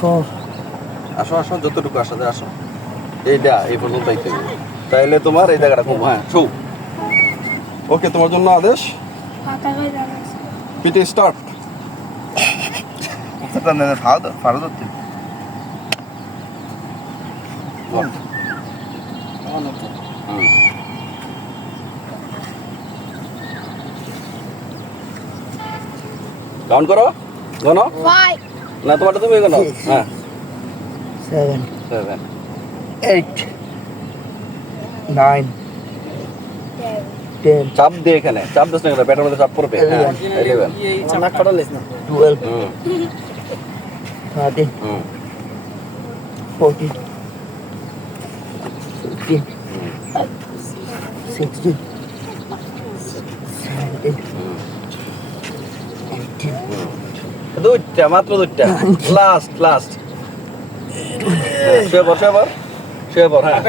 4 আসো আসো, যতটুকু আসা যায় আসো। এইটা এই পর্যন্ত আইতে হবে। তাইলে তোমার এই জায়গাটা কম। হ্যাঁ শো। ওকে, তোমার জন্য আদেশ। PT start. ফারো ধরতে কাউন্ট করো, গনো। 5 না তোমারটা তুমি গনো। হ্যাঁ 7 7 8 9 10 চাপ দিয়ে এখানে চাপ দিস না, ব্যাটার মধ্যে চাপ পড়বে। হ্যাঁ 11 নাক কাটালিস না 12 হুম 13 হুম 14 15 16 17 18 দুইটা, মাত্র দুইটা। Last last. শুয়ে পড় শুয়ে পড় শুয়ে পড়। হ্যাঁ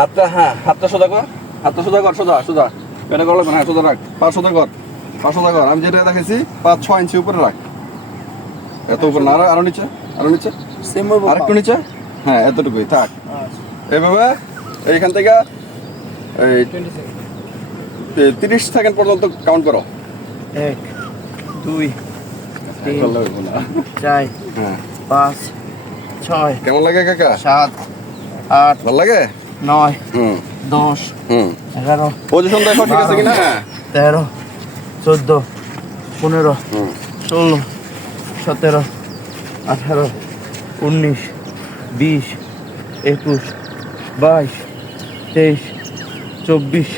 হাতটা, হ্যাঁ হাতটা সোজা কর, হাতটা সোজা কর, সোজা সোজা। পেটে করলে হ্যাঁ সোজা রাখ, পা সোজা কর, পা সোজা কর। আমি যেটা দেখেছি 5-6 ইঞ্চি উপরে রাখ। এত উপর না, আরো নিচে, আরো নিচে, আরেকটু নিচে। হ্যাঁ এতটুকুই থাক। এইভাবে এইখান থেকে এই 30 সেকেন্ড পর্যন্ত কাউন্ট করো। 1 2 3 ভালো লাগবে না। 4 হ্যাঁ 5 6 কেমন লাগে কাকা? 7 8 ভালো লাগে? 9 হুম 10 হুম 11 পজিশন দেখো ঠিক আছে কিনা? 13 14 15 হুম 16 17 18 19 20 21 22 23 24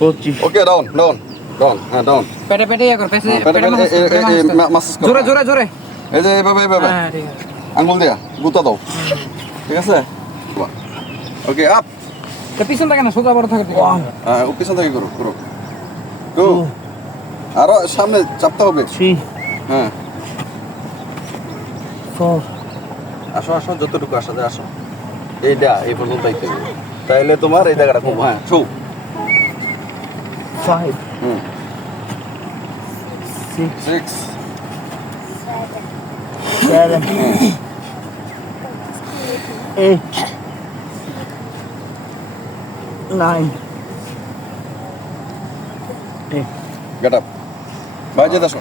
25 ওকে, ডাউন ডাউন ডাউন। হ্যাঁ ডাউন। পেটে পেটে ইয়ে কর, পেটে পেটে মাসাজ করো। জোরে জোরে জোরে। এই যে এইভাবে এইভাবে হ্যাঁ ঠিক আছে। আঙ্গুল দিয়া গুতা দাও। ঠিক আছে, ওকে আপ। তো পিছন থাকে না, সোজা বড় থাকে। হ্যাঁ ও পিছন থেকে করো করো গো। আরো সামনে চাপতে হবে। 3 হ্যাঁ 4 আসো আসো, যতটুকু আসা যায় আসো। এইটা এই পর্যন্ত আইতে হবে। তাইলে তোমার এই জায়গাটা কম। হ্যাঁ শো। 5 হুম 6 6 7 8 9 10 গেট আপ। বাইরে যেতে আসো।